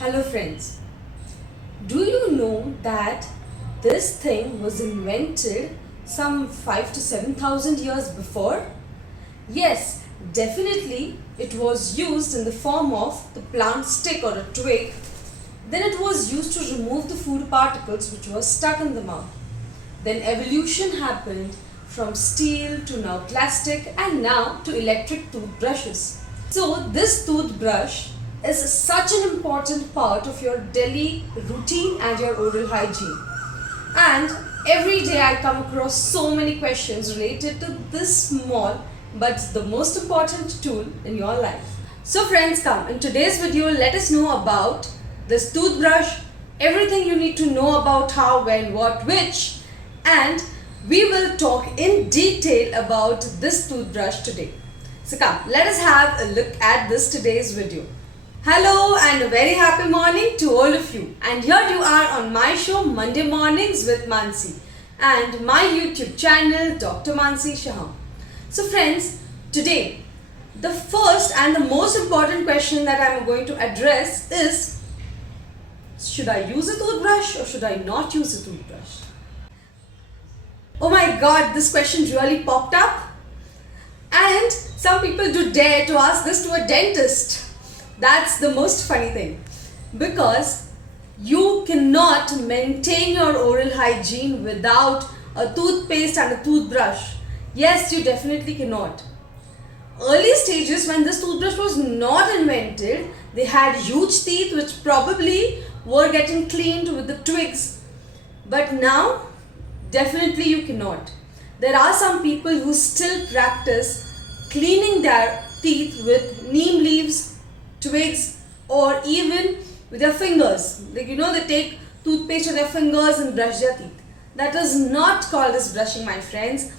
Hello friends, do you know that this thing was invented some 5 to 7,000 years before? Yes, definitely it was used in the form of the plant stick or a twig. Then it was used to remove the food particles which were stuck in the mouth. Then evolution happened from steel to now plastic and now to electric toothbrushes. So this toothbrush is such an important part of your daily routine and your oral hygiene. And every day I come across so many questions related to this small but the most important tool in your life. So friends, come in today's video, let us know about this toothbrush, everything you need to know about how, when, what, which, and we will talk in detail about this toothbrush today. So come, let us have a look at this today's video. Hello and a very happy morning to all of you. And here you are on my show Monday Mornings with Mansi and my YouTube channel Dr. Mansi Shah. So friends, today the first and the most important question that I am going to address is, should I use a toothbrush or should I not use a toothbrush? Oh my god, this question really popped up. And some people do dare to ask this to a dentist. That's the most funny thing, because you cannot maintain your oral hygiene without a toothpaste and a toothbrush. Yes, you definitely cannot. Early stages, when this toothbrush was not invented, they had huge teeth which probably were getting cleaned with the twigs. But now, definitely you cannot. There are some people who still practice cleaning their teeth with neem leaves, twigs, or even with their fingers. Like they take toothpaste with their fingers and brush their teeth. That is not called as brushing, my friends.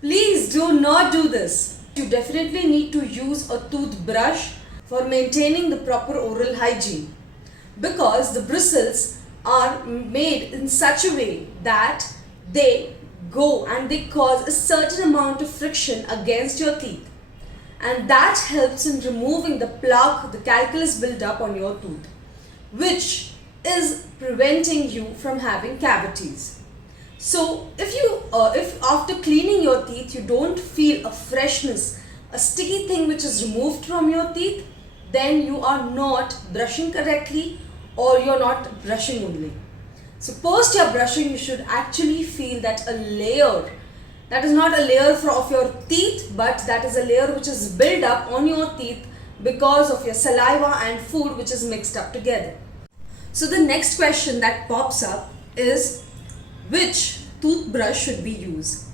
Please do not do this. You definitely need to use a toothbrush for maintaining the proper oral hygiene, because the bristles are made in such a way that they go and they cause a certain amount of friction against your teeth, and that helps in removing the plaque, the calculus build-up on your tooth, which is preventing you from having cavities. So if after cleaning your teeth you don't feel a freshness, a sticky thing which is removed from your teeth, then you are not brushing correctly or you're not brushing only. So post your brushing, you should actually feel that a layer, that is not a layer of your teeth, but that is a layer which is built up on your teeth because of your saliva and food which is mixed up together. So the next question that pops up is, which toothbrush should we use?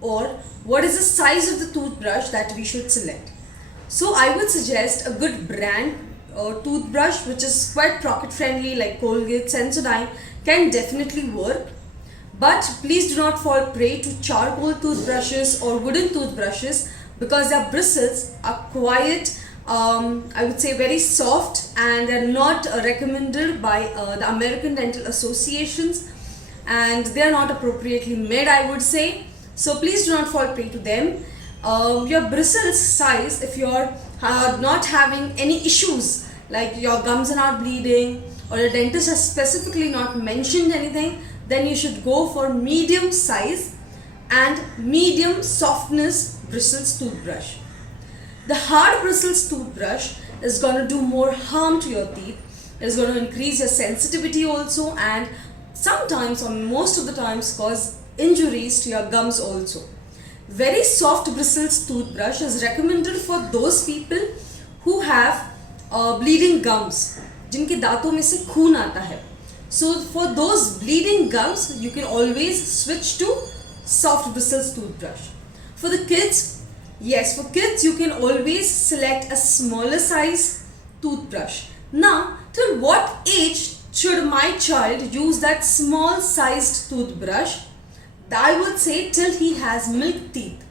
Or what is the size of the toothbrush that we should select? So I would suggest a good brand or toothbrush which is quite pocket friendly, like Colgate, Sensodyne can definitely work. But please do not fall prey to charcoal toothbrushes or wooden toothbrushes, because their bristles are quite, I would say, very soft, and they are not recommended by the American Dental Associations, and they are not appropriately made, I would say. So please do not fall prey to them. Your bristles size, if you are not having any issues like your gums are not bleeding or your dentist has specifically not mentioned anything, then you should go for medium size and medium softness bristles toothbrush. The hard bristles toothbrush is going to do more harm to your teeth. It is going to increase your sensitivity also, and sometimes or most of the times cause injuries to your gums also. Very soft bristles toothbrush is recommended for those people who have bleeding gums, जिनके दांतों में से खून आता है. So for those bleeding gums, you can always switch to soft bristles toothbrush. For the kids, yes, for kids you can always select a smaller size toothbrush. Now, till what age should my child use that small sized toothbrush? I would say till he has milk teeth.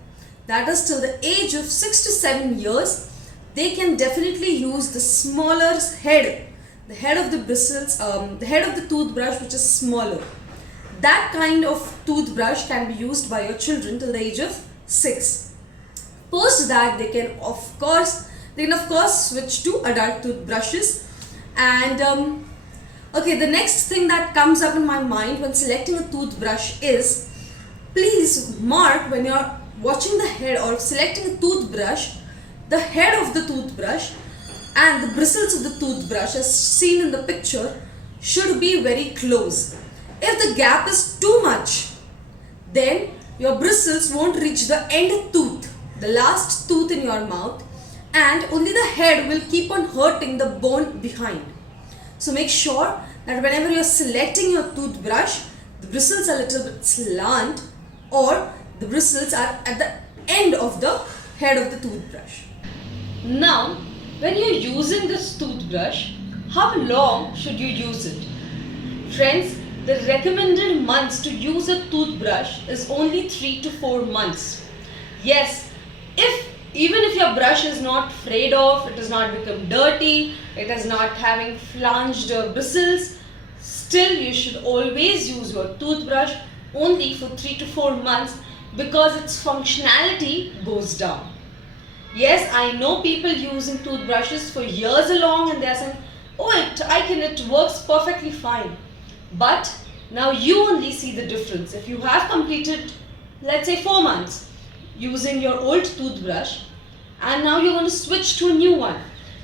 That is till the age of 6 to 7 years, they can definitely use the smaller head, the head of the bristles, the head of the toothbrush which is smaller. That kind of toothbrush can be used by your children till the age of 6. Post that, they can of course switch to adult toothbrushes, And okay, the next thing that comes up in my mind when selecting a toothbrush is, please mark when you're watching the head or selecting a toothbrush, the head of the toothbrush and the bristles of the toothbrush as seen in the picture should be very close. If the gap is too much, then your bristles won't reach the end tooth, the last tooth in your mouth, and only the head will keep on hurting the bone behind. So make sure that whenever you're selecting your toothbrush, the bristles are a little bit slant or the bristles are at the end of the head of the toothbrush. Now, when you're using this toothbrush, how long should you use it? Friends, the recommended months to use a toothbrush is only 3 to 4 months. Yes, even if your brush is not frayed off, it has not become dirty, it is not having flanged bristles, still you should always use your toothbrush only for 3 to 4 months because its functionality goes down. Yes, I know people using toothbrushes for years along and they are saying, oh, it works perfectly fine. But now you only see the difference. If you have completed, let's say 4 months using your old toothbrush and now you're going to switch to a new one.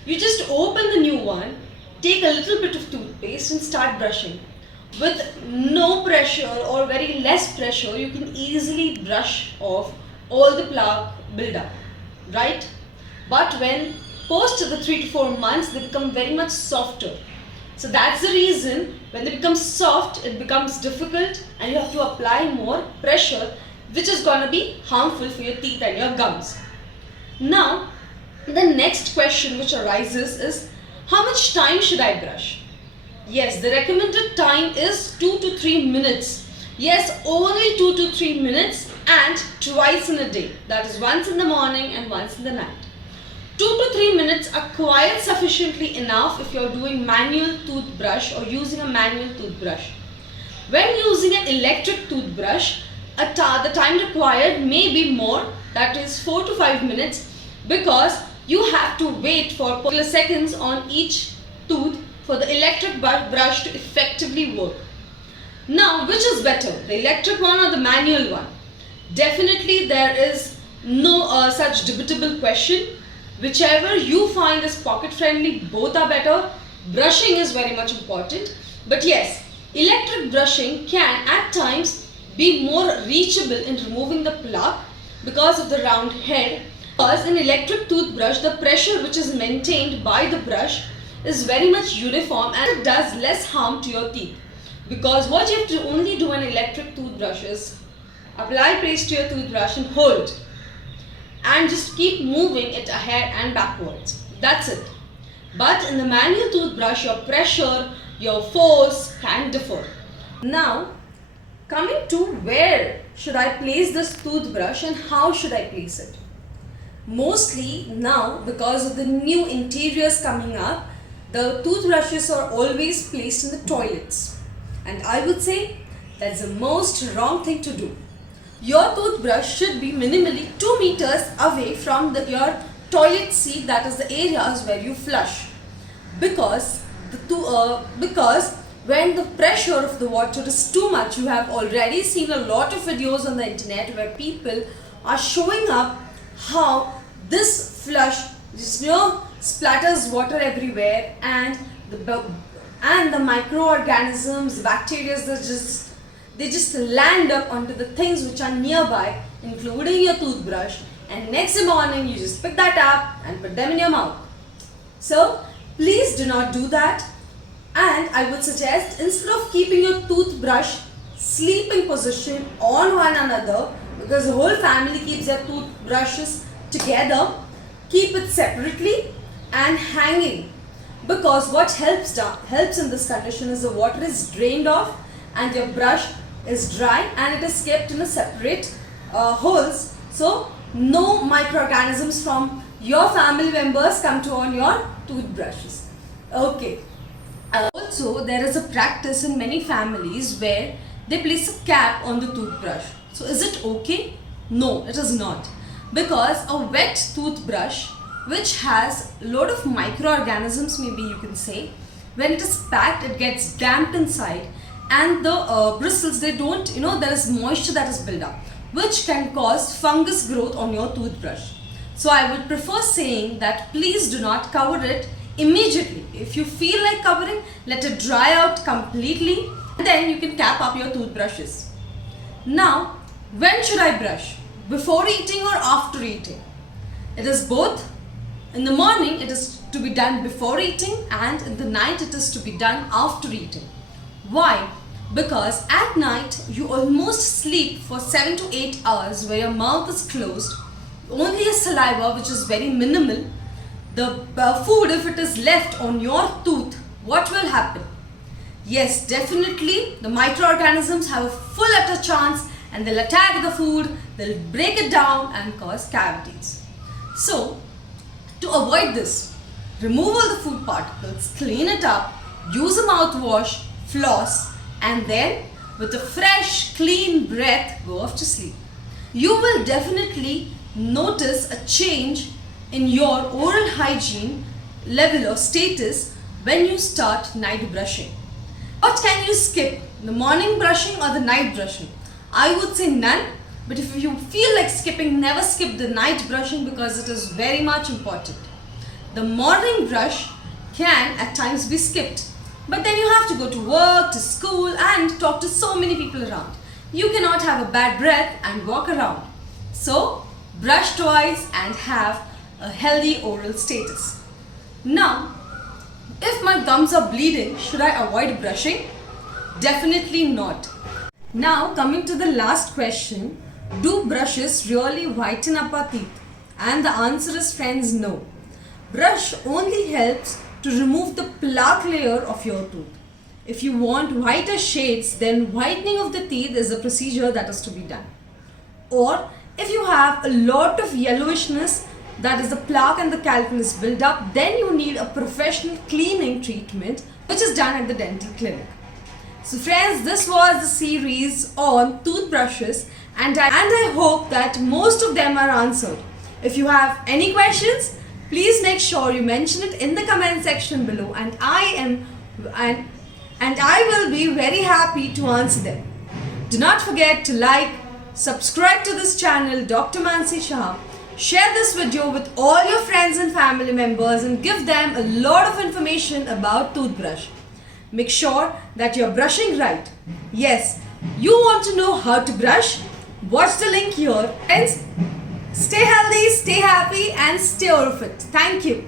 You just open the new one, take a little bit of toothpaste and start brushing. With no pressure or very less pressure, you can easily brush off all the plaque buildup, right? But when post the 3 to 4 months, they become very much softer. So that's the reason when they become soft, it becomes difficult and you have to apply more pressure, which is going to be harmful for your teeth and your gums. Now, the next question which arises is, how much time should I brush? Yes, the recommended time is 2 to 3 minutes. Yes, only 2 to 3 minutes and twice in a day. That is once in the morning and once in the night. 2 to 3 minutes are quite sufficiently enough if you're doing manual toothbrush or using a manual toothbrush. When using an electric toothbrush, the time required may be more, that is 4 to 5 minutes, because you have to wait for particular seconds on each tooth for the electric brush to effectively work. Now, which is better, the electric one or the manual one? Definitely there is no such debatable question. Whichever you find is pocket friendly, both are better. Brushing is very much important. But yes, electric brushing can at times be more reachable in removing the plaque because of the round head. Because in electric toothbrush, the pressure which is maintained by the brush is very much uniform and it does less harm to your teeth. Because what you have to only do in electric toothbrush is apply paste to your toothbrush and hold. And just keep moving it ahead and backwards. That's it. But in the manual toothbrush, your pressure, your force can differ. Now, coming to where should I place this toothbrush and how should I place it? Mostly now, because of the new interiors coming up, the toothbrushes are always placed in the toilets. And I would say that's the most wrong thing to do. Your toothbrush should be minimally 2 meters away from your toilet seat, that is the areas where you flush. Because when the pressure of the water is too much, you have already seen a lot of videos on the internet where people are showing up how this flush just splatters water everywhere and the microorganisms, bacteria, they just land up onto the things which are nearby, including your toothbrush, and next morning you just pick that up and put them in your mouth. So please do not do that, and I would suggest, instead of keeping your toothbrush sleeping position on one another, because the whole family keeps their toothbrushes together, keep it separately and hanging, because what helps in this condition is the water is drained off and your brush is dry and it is kept in a separate holes, so no microorganisms from your family members come to on your toothbrushes. Okay. Also, there is a practice in many families where they place a cap on the toothbrush. So is it okay? No, it is not. Because a wet toothbrush which has a lot of microorganisms, maybe you can say, when it is packed, it gets damped inside, and the bristles, they don't, there is moisture that is built up, which can cause fungus growth on your toothbrush. So I would prefer saying that please do not cover it immediately. If you feel like covering, let it dry out completely, and then you can cap up your toothbrushes. Now, when should I brush? Before eating or after eating? It is both. In the morning, it is to be done before eating, and in the night, it is to be done after eating. Why? Because at night, you almost sleep for 7 to 8 hours where your mouth is closed, only a saliva which is very minimal. The food, if it is left on your tooth, what will happen? Yes, definitely the microorganisms have a full utter chance, and they'll attack the food, they'll break it down and cause cavities. So, to avoid this, remove all the food particles, clean it up, use a mouthwash, floss, and then with a fresh, clean breath, go off to sleep. You will definitely notice a change in your oral hygiene level or status when you start night brushing. What can you skip? The morning brushing or the night brushing? I would say none, but if you feel like skipping, never skip the night brushing because it is very much important. The morning brush can at times be skipped, but then you have to go to work, to school, and talk to so many people around. You cannot have a bad breath and walk around. So, brush twice and have a healthy oral status. Now, if my gums are bleeding, should I avoid brushing? Definitely not. Now, coming to the last question, do brushes really whiten up our teeth? And the answer is, friends, no. Brush only helps to remove the plaque layer of your tooth. If you want whiter shades, then whitening of the teeth is a procedure that is to be done. Or if you have a lot of yellowishness, that is the plaque and the calculus build up, then you need a professional cleaning treatment which is done at the dental clinic. So friends, this was the series on toothbrushes, and I hope that most of them are answered. If you have any questions, please make sure you mention it in the comment section below, and I will be very happy to answer them. Do not forget to like, subscribe to this channel, Dr. Mansi Shah. Share this video with all your friends and family members and give them a lot of information about toothbrush. Make sure that you're brushing right. Yes, you want to know how to brush? Watch the link here. Friends, stay healthy, stay happy, and stay oral fit. Thank you.